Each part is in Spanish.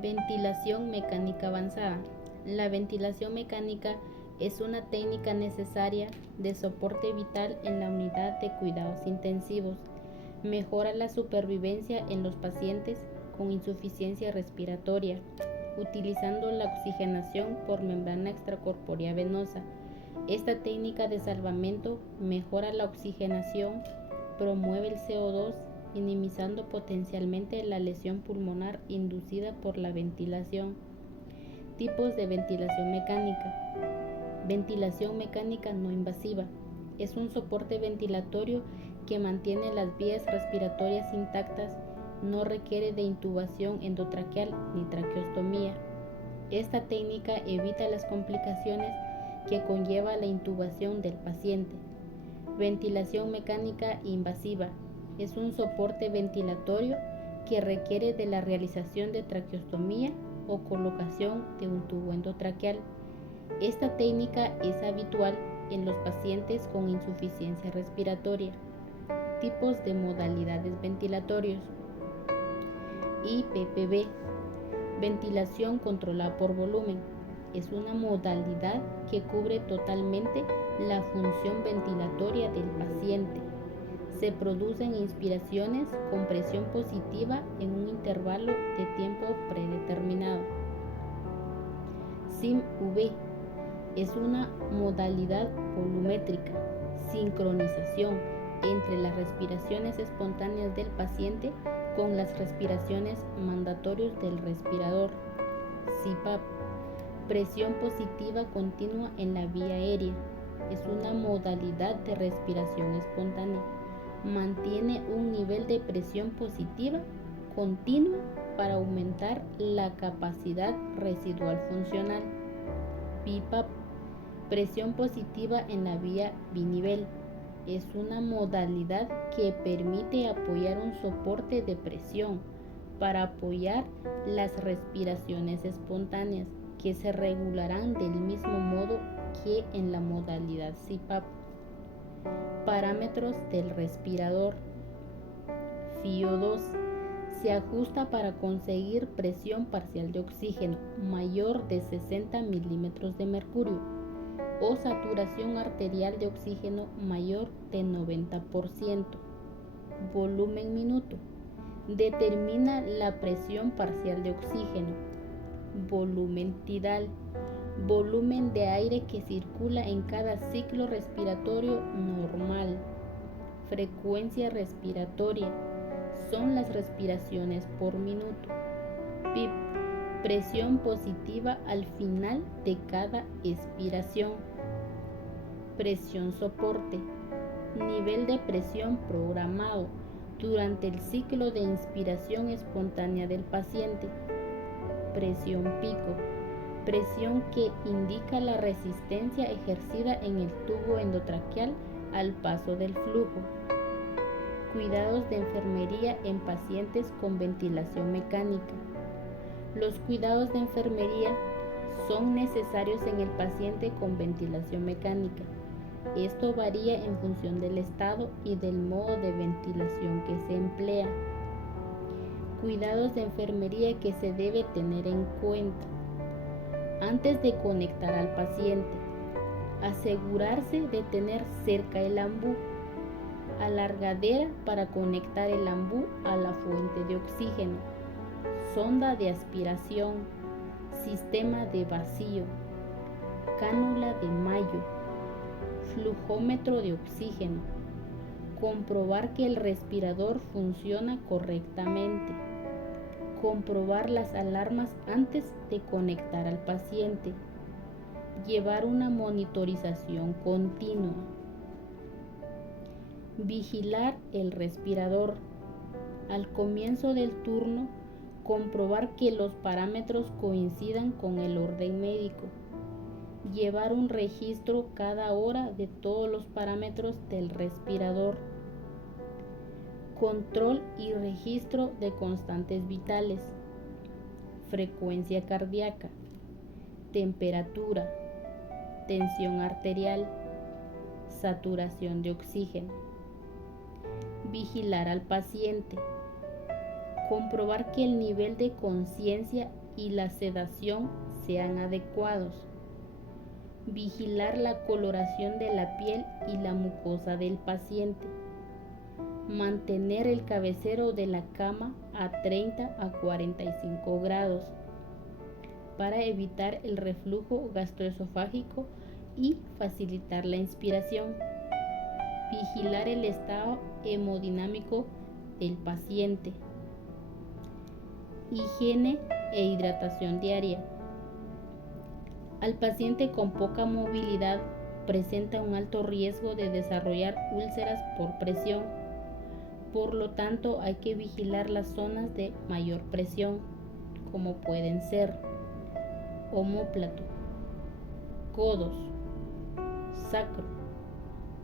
Ventilación mecánica avanzada. La ventilación mecánica es una técnica necesaria de soporte vital en la unidad de cuidados intensivos. Mejora la supervivencia en los pacientes con insuficiencia respiratoria, utilizando la oxigenación por membrana extracorpórea venosa. Esta técnica de salvamento mejora la oxigenación, promueve el CO2, minimizando potencialmente la lesión pulmonar inducida por la ventilación. Tipos de ventilación mecánica. Ventilación mecánica no invasiva. Es un soporte ventilatorio que mantiene las vías respiratorias intactas, no requiere de intubación endotraqueal ni traqueostomía. Esta técnica evita las complicaciones que conlleva la intubación del paciente. Ventilación mecánica invasiva. Es un soporte ventilatorio que requiere de la realización de traqueostomía o colocación de un tubo endotraqueal. Esta técnica es habitual en los pacientes con insuficiencia respiratoria. Tipos de modalidades ventilatorios. IPPV. Ventilación controlada por volumen. Es una modalidad que cubre totalmente la función ventilatoria del paciente. Se producen inspiraciones con presión positiva en un intervalo de tiempo predeterminado. SIM-V es una modalidad volumétrica, sincronización entre las respiraciones espontáneas del paciente con las respiraciones mandatorias del respirador. CPAP, presión positiva continua en la vía aérea. Es una modalidad de respiración espontánea. Mantiene un nivel de presión positiva continua para aumentar la capacidad residual funcional. BiPAP, presión positiva en la vía binivel. Es una modalidad que permite apoyar un soporte de presión para apoyar las respiraciones espontáneas, que se regularán del mismo modo que en la modalidad CPAP. Parámetros del respirador. FiO2 se ajusta para conseguir presión parcial de oxígeno mayor de 60 milímetros de mercurio o saturación arterial de oxígeno mayor de 90%. Volumen minuto. Determina la presión parcial de oxígeno. Volumen tidal. Volumen de aire que circula en cada ciclo respiratorio normal. Frecuencia respiratoria. Son las respiraciones por minuto. PIP. Presión positiva al final de cada expiración. Presión soporte. Nivel de presión programado durante el ciclo de inspiración espontánea del paciente. Presión pico. Presión que indica la resistencia ejercida en el tubo endotraqueal al paso del flujo. Cuidados de enfermería en pacientes con ventilación mecánica. Los cuidados de enfermería son necesarios en el paciente con ventilación mecánica. Esto varía en función del estado y del modo de ventilación que se emplea. Cuidados de enfermería que se debe tener en cuenta. Antes de conectar al paciente, asegurarse de tener cerca el ambú, alargadera para conectar el ambú a la fuente de oxígeno, sonda de aspiración, sistema de vacío, cánula de Mayo, flujómetro de oxígeno, comprobar que el respirador funciona correctamente, comprobar las alarmas antes de conectar al paciente, llevar una monitorización continua, vigilar el respirador. Al comienzo del turno, comprobar que los parámetros coincidan con el orden médico. Llevar un registro cada hora de todos los parámetros del respirador. Control y registro de constantes vitales. Frecuencia cardíaca, temperatura, tensión arterial, saturación de oxígeno. Vigilar al paciente. Comprobar que el nivel de conciencia y la sedación sean adecuados. Vigilar la coloración de la piel y la mucosa del paciente. Mantener el cabecero de la cama a 30 a 45 grados para evitar el reflujo gastroesofágico y facilitar la inspiración. Vigilar el estado hemodinámico del paciente. Higiene e hidratación diaria. Al paciente con poca movilidad presenta un alto riesgo de desarrollar úlceras por presión. Por lo tanto, hay que vigilar las zonas de mayor presión, como pueden ser omóplato, codos, sacro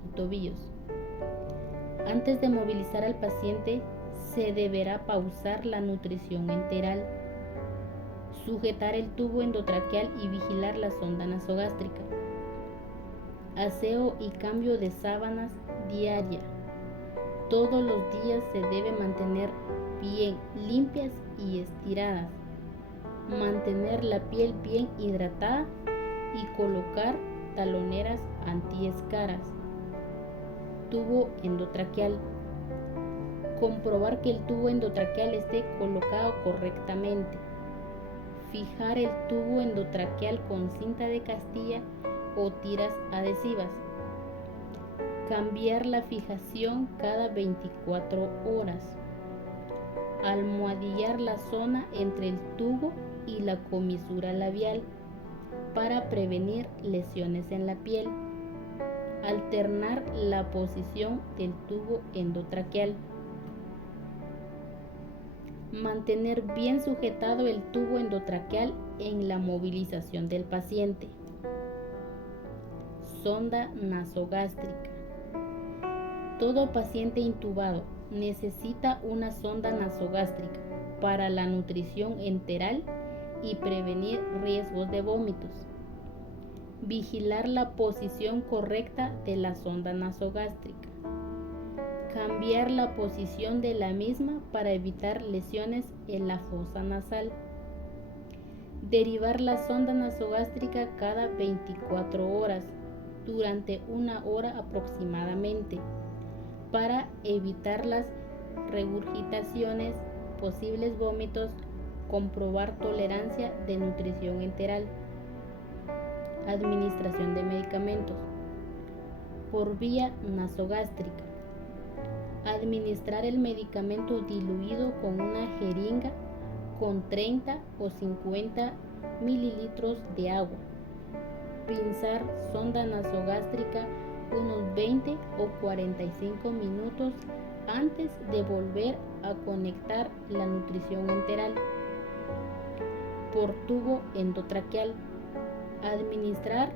y tobillos. Antes de movilizar al paciente, se deberá pausar la nutrición enteral, sujetar el tubo endotraqueal y vigilar la sonda nasogástrica. Aseo y cambio de sábanas diaria. Todos los días se debe mantener bien limpias y estiradas, mantener la piel bien hidratada y colocar taloneras antiescaras. Tubo endotraqueal. Comprobar que el tubo endotraqueal esté colocado correctamente. Fijar el tubo endotraqueal con cinta de castilla o tiras adhesivas. Cambiar la fijación cada 24 horas. Almohadillar la zona entre el tubo y la comisura labial para prevenir lesiones en la piel. Alternar la posición del tubo endotraqueal. Mantener bien sujetado el tubo endotraqueal en la movilización del paciente. Sonda nasogástrica. Todo paciente intubado necesita una sonda nasogástrica para la nutrición enteral y prevenir riesgos de vómitos. Vigilar la posición correcta de la sonda nasogástrica. Cambiar la posición de la misma para evitar lesiones en la fosa nasal. Derivar la sonda nasogástrica cada 24 horas durante 1 hora aproximadamente para evitar las regurgitaciones, posibles vómitos, comprobar tolerancia de nutrición enteral. Administración de medicamentos por vía nasogástrica. Administrar el medicamento diluido con una jeringa con 30 o 50 mililitros de agua. Pinzar sonda nasogástrica unos 20 o 45 minutos antes de volver a conectar la nutrición enteral. Por tubo endotraqueal. Administrar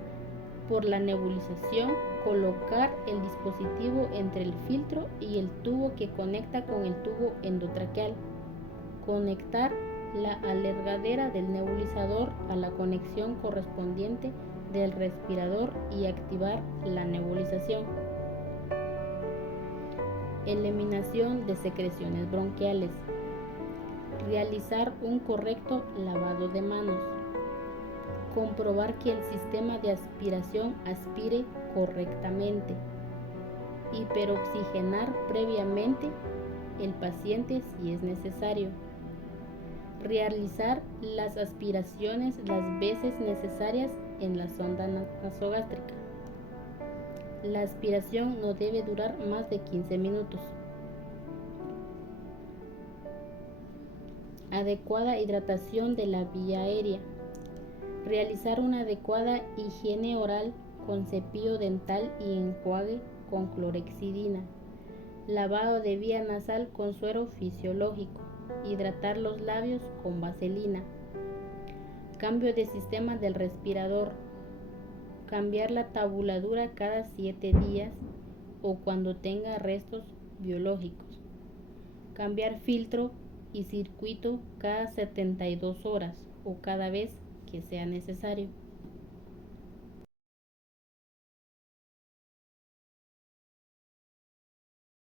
por la nebulización, colocar el dispositivo entre el filtro y el tubo que conecta con el tubo endotraqueal. Conectar la alargadera del nebulizador a la conexión correspondiente del respirador y activar la nebulización. Eliminación de secreciones bronquiales. Realizar un correcto lavado de manos. Comprobar que el sistema de aspiración aspire correctamente. Hiperoxigenar previamente el paciente si es necesario. Realizar las aspiraciones las veces necesarias en la sonda nasogástrica. La aspiración no debe durar más de 15 minutos. Adecuada hidratación de la vía aérea. Realizar una adecuada higiene oral con cepillo dental y enjuague con clorhexidina. Lavado de vía nasal con suero fisiológico. Hidratar los labios con vaselina. Cambio de sistema del respirador. Cambiar la tabuladura cada 7 días o cuando tenga restos biológicos. Cambiar filtro y circuito cada 72 horas o cada vez que sea necesario.